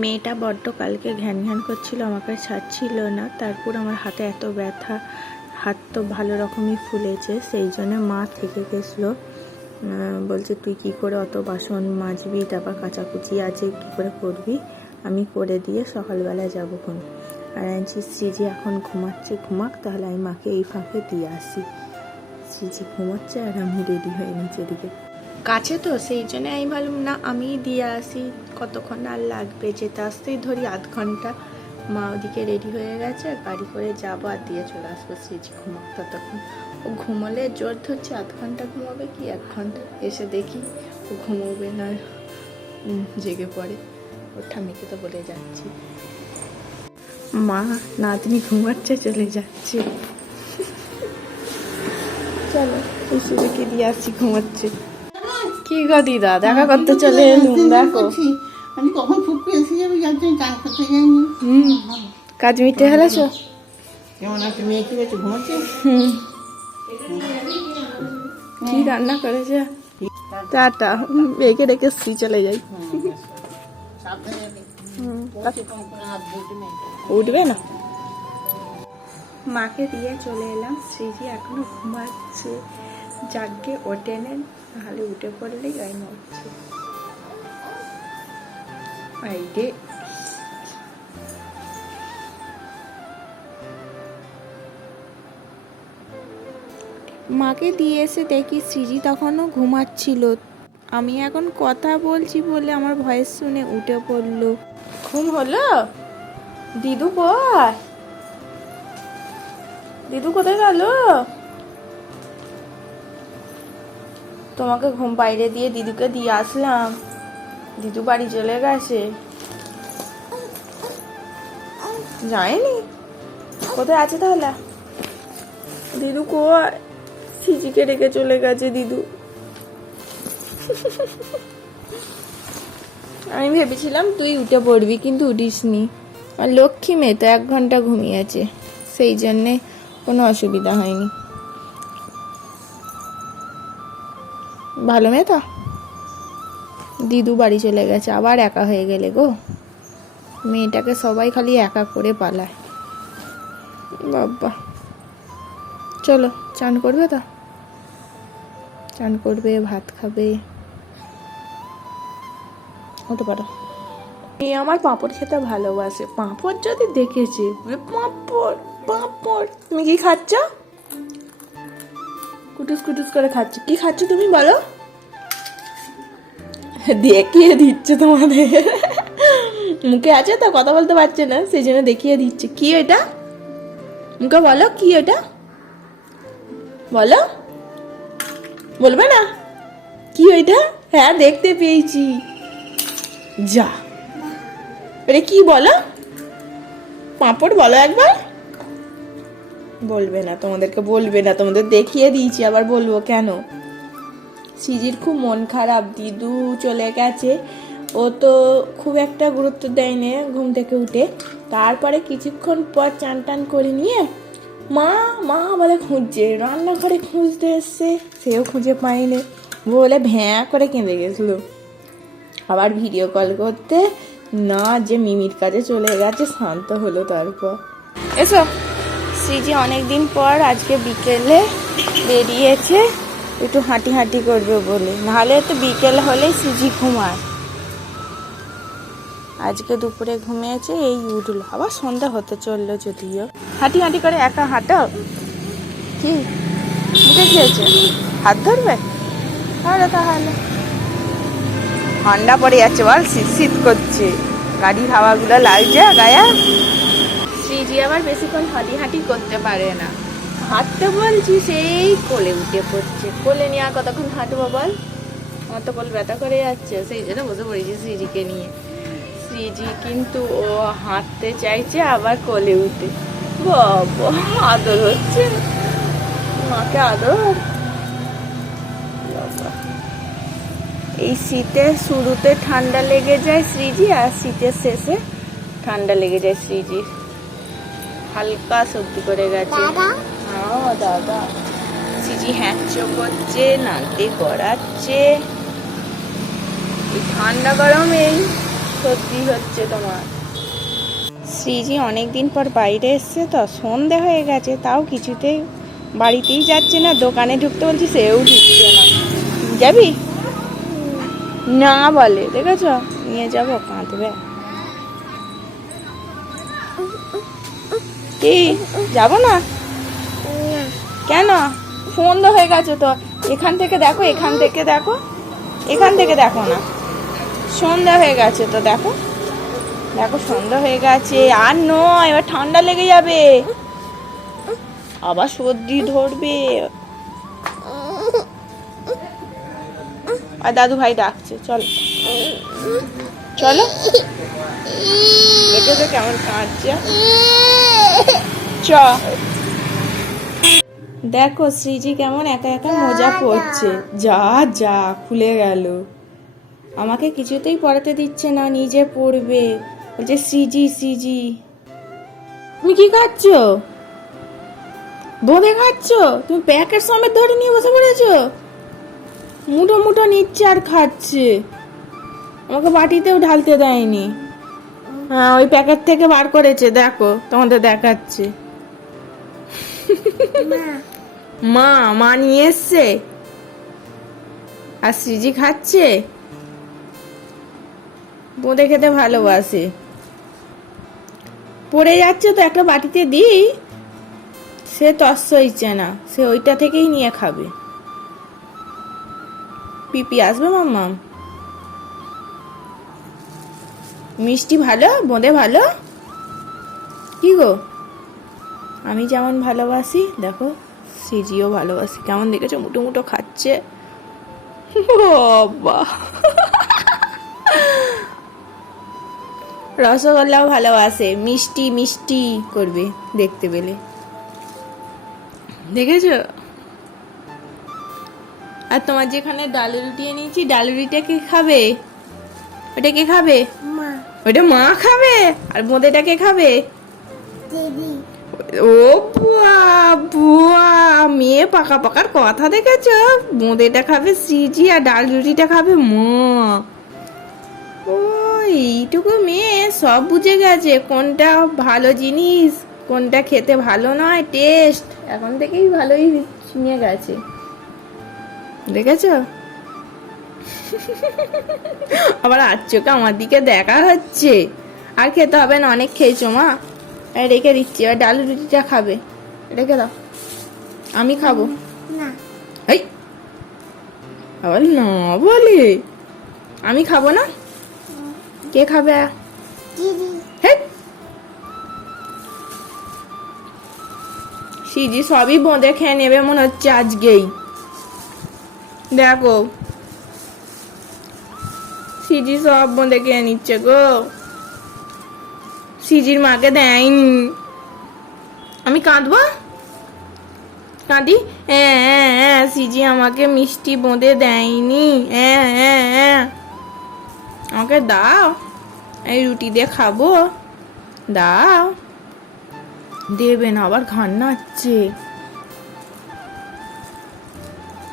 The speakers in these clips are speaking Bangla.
মেয়েটা বড্ড কালকে ঘ্যান ঘ্যান করছিল, আমাকে ছাড়ছিল না। তারপর আমার হাতে এত ব্যথা, হাত তো ভালো রকমই ফুলেছে, সেই জন্য মা থেকে গেছিলো। বলছে তুই কি করে অত বাসন মাজবি, তারপর কাচাকুচি আছে কি করে করবি, আমি করে দিয়ে সকালবেলা যাবো খন। আর আনছি শ্রীজি এখন ঘুমাচ্ছে, ঘুমাক, তাহলে আমি মাকে এই ফাঁকে দিয়ে আসি। শ্রীজি ঘুমাচ্ছে আর আমি রেডি হয়ে নিচে দিকে কাছে তো, সেই জন্য আমি ভাবলাম না আমি দিয়ে আসি, কতক্ষণ আর লাগবে, যেতে আসতেই ধরি আধ ঘন্টা। মা ওদিকে রেডি হয়ে গেছে, গাড়ি করে যাবো আর দিয়ে চলে আসবো। শ্রীজি ঘুমাক ততক্ষণ, ও ঘুমোলে জোর ধরছে আধ ঘন্টা ঘুমাবে কি 1 ঘন্টা, এসে দেখি ও ঘুমোবে না জেগে পড়ে। ওর ঠাম্মিকে তো বলে যাচ্ছি মা নাতনি ঘুমাচ্ছে, চলে যাচ্ছে। চলো শ্রীজিকে দিয়ে আসছি, ঘুমাচ্ছে। কি গো দিদা, দেখা করতে চলে এলুম, দেখো আমি কখন ফুটকে এসে যাবে, যার জন্য চান করতে যাইনি। কাজ মিটে ফেলেছো? কেমন আছে মেয়ে, কি হয়েছে, ঘুমাচ্ছে? কি রান্না করেছে? টাটা, মেয়েকে রেখে চলে যাই। উঠবে না। মাকে দিয়ে চলে এলাম, শ্রীজি এখনো ঘুমাচ্ছে, জাগে ওঠে নেন, তাহলে উঠে পড়লেই গায়ে নড়ছে। আইডে মাকে দিয়ে এসে দেখি শ্রীজি তখনও ঘুমাচ্ছিল। আমি এখন কথা বলছি বলে আমার ভয়েস শুনে উঠে পড়লো। ঘুম হলো? দিদু কই? দিদু কোথায় গেল? তোমাকে ঘুম পাইরে দিয়ে দিদুকে দিয়ে আসলাম, দিদু বাড়ি চলে গেছে। যায়নি? কোথায় আছে তাহলে? দিদু কই? সিজিকে রেখে চলে গেছে দিদু। আমি ভেবেছিলাম তুই উঠে পড়বি, কিন্তু উঠিসনি। আর লক্ষ্মী মেয়ে তো 1 ঘন্টা ঘুমিয়েছে, সেই জন্যে কোনো অসুবিধা হয়নি। ভালো মেয়ে তো। দিদু বাড়ি চলে গেছে, আবার একা হয়ে গেলে গো। মেয়েটাকে সবাই খালি একা করে পালায়। বাবা, চলো চান করবে তো? চান করবে, ভাত খাবে, হতে পারো। মেয়ে আমার পাঁপড় খেতে ভালোবাসে। পাঁপড় যদি দেখেছে, পাঁপড় পাঁপড়। তুমি কি খাচ্ছ? কুটুস কুটুস করে খাচ্ছ। কি খাচ্ছ তুমি বলো? দেখিয়ে দিচ্ছে তোমাদের, মুখে আছে তো, কথা বলতে পারছে না, সেই জন্য দেখিয়ে দিচ্ছে। কি এটা? মুখে বলো কি এটা, বলো। বলবে না কি ওইটা? হ্যাঁ দেখতে পেয়েছি। যা, এটা কি বলো? পাঁপড় বলো একবার। বলবে না, তোমাদেরকে বলবে না, তোমাদের দেখিয়ে দিয়েছি, আবার বলবো কেন? সিজির খুব মন খারাপ, দিদু চলে গেছে, ও তো খুব একটা গুরুত্ব দেয় না ঘুম থেকে উঠে। তারপরে কিছুক্ষণ পর চান টান করে নিয়ে মা মা বলে খুঁজছে, রান্নাঘরে খুঁজতে এসছে, সেও খুঁজে পায়নি বলে ভ্যাঁ করে কেঁদে গেছিল। আবার ভিডিও কল করতে না, যে মিমির কাছে চলে গেছে, শান্ত হলো। তারপর এসো, শ্রীজি অনেকদিন পর আজকে বিকেলে বেরিয়েছে, একটু হাঁটি হাঁটি করবে বলে, নাহলে তো বিকেল হলেই শ্রীজি ঘুমায়। আজকে দুপুরে ঘুমিয়েছে, এই উঠলো, আবার সন্ধ্যা হতে চললো। যদিও হাঁটি হাঁটি করে একা হাঁটো। কি মুখে খেয়েছে, হাত ধরবে? আরে তাহলে ঠান্ডা পড়ে যাচ্ছে বল, শীত শীত করছে, গাড়ির হাওয়াগুলো লাগছে গায়ে। শ্রীজি আবার বেশিক্ষণ হাঁটি হাঁটি করতে পারে না, হাঁটতে বলছি সেই কোলে উঠে পড়ছে। কোলে নিয়ে আর কতক্ষণ হাঁটবো বল, আমার তো কোল ব্যথা করে যাচ্ছে, সেই জন্য বসে পড়েছি শ্রীজিকে নিয়ে। শ্রীজি কিন্তু ও হাঁটতে চাইছে, আবার কোলে উঠে। বাবা, আদর হচ্ছে, মাকে আদর। এই শীতের শুরুতে ঠান্ডা লেগে যায় শ্রীজি, আর শীতের শেষে ঠান্ডা লেগে যায় শ্রীজির। হালকা সর্দি করে গেছে। হ্যাঁ দাদা, শ্রীজি হ্যাঁচো করছে, নাকে গড়াচ্ছে। এই ঠান্ডা গরমেই সর্দি হচ্ছে তোমার। শ্রীজি অনেকদিন পর বাইরে এসছে তো, সন্ধে হয়ে গেছে, তাও কিছুতেই বাড়িতেই যাচ্ছে না। দোকানে ঢুকতে বলছি, সেও ঢুকছে না। যাবি না বলে, দেখেছ? নিয়ে যাবো, কাঁদবে। কি যাবো না কেন? সন্ধে হয়ে গেছে তো। এখান থেকে দেখো, এখান থেকে দেখো, এখান থেকে দেখো না, সন্ধ্যা হয়ে গেছে তো। দেখো দেখো, সন্ধ্যা হয়ে গেছে। আর নয়, এবার ঠান্ডা লেগে যাবে, আবার সর্দি ধরবে। আর দাদু ভাই ডাকছে, চলো চলো। দেখেছো কেমন কাঁদছে? চ দেখো শ্রীজি কেমন একা একা মজা পড়ছে। যা যা খুলে গেল, আমাকে কিছুতেই পড়াতে দিচ্ছে না, নিজে পড়বে। বলছে শ্রীজি শ্রীজি। তুমি কি খাচ্ছ? বোঁদে খাচ্ছ? তুমি প্যাকেট সমেত ধরে নিয়ে বসে পড়েছো। মুঠো মুঠো নিচ্ছে আর খাচ্ছে, আমাকে বাটিতেও ঢালতে দেয়নি। হ্যাঁ, ওই প্যাকেট থেকে বার করেছে, দেখো তোমাদের দেখাচ্ছে। মা মা নিয়ে এসছে, আর শ্রীজি খাচ্ছে। বোঁদে খেতে ভালোবাসে। পড়ে যাচ্ছে তো, একটা বাটিতে দিই, সে তস্য ইচ্ছে না, সে ওইটা থেকেই নিয়ে খাবে। পিপি আসবে মাম্মা? মিষ্টি ভালো, বোঁদে ভালো। কি গো, আমি যেমন ভালোবাসি, দেখো সিজিও ভালোবাসি। কেমন দেখেছো, মুটো মুটো খাচ্ছে। বাবা, রসগোল্লাও ভালোবাসে, মিষ্টি মিষ্টি করবে দেখতে পেলে, দেখেছো? আর তোমার যেখানে ডাল রুটি এনেছি, ডাল রুটিটা কে খাবে? ওটা কে খাবে? ওটা মা খাবে। আর বোঁদেটা কে খাবে? ও বুয়া বুয়া, মেয়ে পাকা পাকার কথা দেখেছ? বোঁদেটা খাবে সিজি, আর ডাল রুটিটা খাবে মা। ও এইটুকু মেয়ে সব বুঝে গেছে, কোনটা ভালো জিনিস, কোনটা খেতে ভালো নয়, টেস্ট এখন থেকেই ভালোই চিনে গেছে, দেখেছ? আবার আর চোখে আমার দিকে দেখা হচ্ছে। আর খেতে হবে না, অনেক খেয়েছো মা, রেখে দিচ্ছি। এবার ডাল রুটিটা খাবে, রেখে দাও, আমি খাবো না। এই আবার না বলে, আমি খাবো না, কে খাবে? সিজি সবই বোঁদে খেয়ে নেবে মনে হচ্ছে আজকেই। দেখো সিজি সব বোঁদে খেয়ে নিচ্ছে গো। সিজির মাকে দেয়নি। আমি কাঁদবো, কাঁদি? সিজি আমাকে মিষ্টি বোঁদে দেয়নি। আমাকে দাও, এই রুটি দিয়ে খাবো, দাও। দেবে না, আবার ঘান্নাচ্ছে।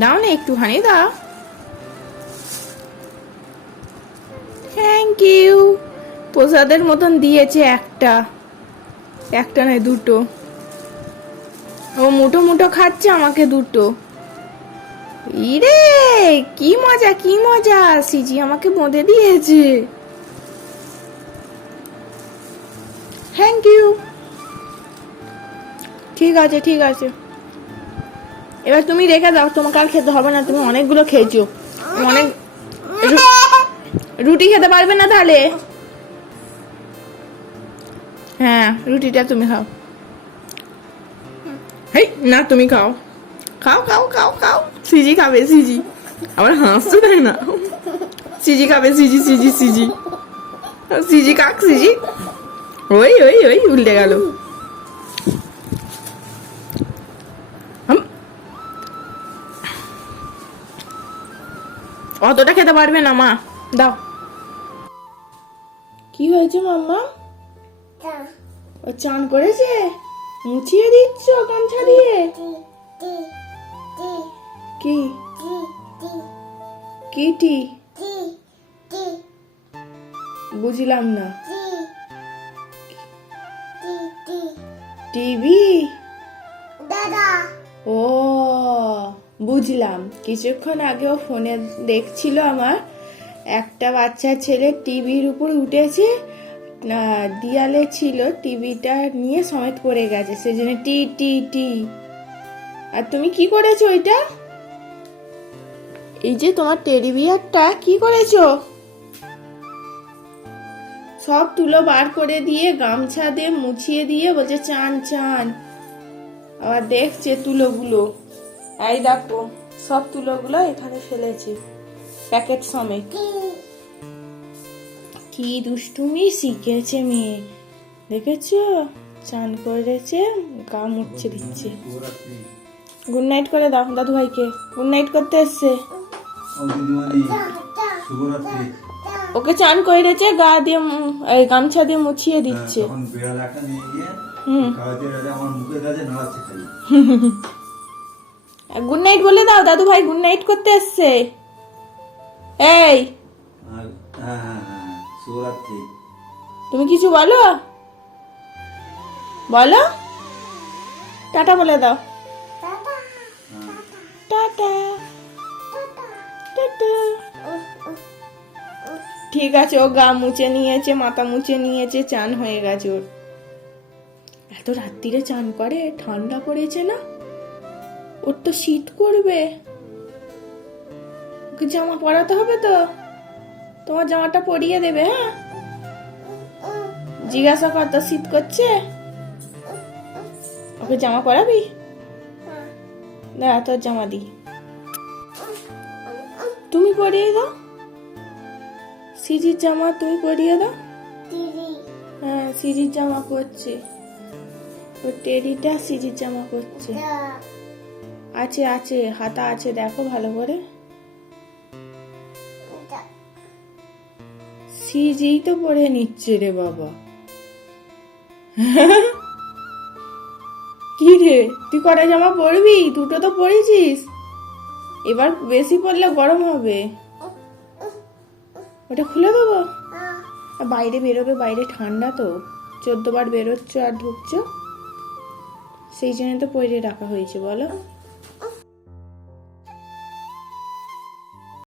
দাও না, একটুখানি দাও। Thank you. প্রসাদের মতন দিয়েছে, একটা একটা নয় দুটো। ও মুঠো মুঠো খাচ্ছে, আমাকে দুটো। ইরে কি মজা, কি মজা, সিজি আমাকে বোঁদে দিয়েছে। Thank you. ঠিক আছে ঠিক আছে, এবার তুমি রেখে দাও, তোমাকে আর খেতে হবে না, তুমি অনেকগুলো খেয়েছো। অনেক রুটি খেতে পারবে না তাহলে? হ্যাঁ, রুটিটা তুমি খাও। হেই না, তুমি খাও, খাও খাও খাও খাও। সিজি খাবে, সিজি আবার হাসতে দেয় না। সিজি খাবে, সিজি সিজি সিজি সিজি কাক, সিজি। ওই ওই ওই উল্টে গেল। অতটা খেতে পারবে না মা, দাও। কি হয়েছে মাম্মা? ও চান করেছে, মুছিয়ে দিচ্ছ গামছা দিয়ে? কি কি টি? বুঝলাম না। টিভি? ও বুঝলাম, কিছুক্ষণ আগেও ফোনে দেখছিল আমার একটা বাচ্চা ছেলে টিভির উপর উঠেছে, দেয়ালে ছিল, টিভিটা নিয়ে সমেত পড়ে গেছে, সেজন্য টি টি টি। আর তুমি কি করেছো ওইটা? এই যে তোমার টেডি বিয়ারটা কি করেছো? সব তুলো বার করে দিয়ে গামছা দিয়ে মুছিয়ে দিয়ে বলছে চান চান। আবার দেখছে তুলোগুলো, এই দেখো সব তুলোগুলো এখানে ফেলেছে প্যাকেট সমেত। কি দুষ্টুমি শিখেছে মেয়ে, দেখেছো? চান করেছে, গা মুছে দিচ্ছে। গুড নাইট করে দাও দাদু ভাইকে, গুড নাইট করতে এসছে। ওকে চান করেছে, গা দিয়ে এই গামছা দিয়ে মুছিয়ে দিচ্ছে। গুড নাইট বলে দাও, দাদু ভাই গুড নাইট করতে এসছে। এই তুমি কিছু বলো, বলো টাটা বলে দাও। Tata tata. ঠিক আছে, ও গা মুছে নিয়েছে, মাথা মুছে নিয়েছে, চান হয়ে গেছে ওর। এত রাত্রিরে চান করে, ঠান্ডা পড়েছে না, ওর তো শীত করবে। ওকে জামা পরাতে হবে তো, তোমার জামাটা পরিয়ে দেবে। হ্যাঁ, জিজ্ঞাসা কর তো শীত করছে, ওকে জামা পরাবি? দাঁড়া তোর জামা দি, তুমি পরিয়ে দাও। সিজির জামা তুমি পরিয়ে দাও। হ্যাঁ, সিজির জামা পরছে, ও টেডিটা সিজির জামা পরছে। আছে আছে, হাতা আছে, দেখো ভালো করে। সিজি তো পরে নিচ্ছে রে বাবা। কি রে, তুই কটা জামা পরবি? দুটো তো পরেছিস, এবার বেশি পরলে গরম হবে, ওটা খুলে দেবো। বাইরে বেরোবে, বাইরে ঠান্ডা তো, 14 বার বেরোচ্ছ আর ঢুকছো, সেই জন্য তো পরে রাখা হয়েছে। বলো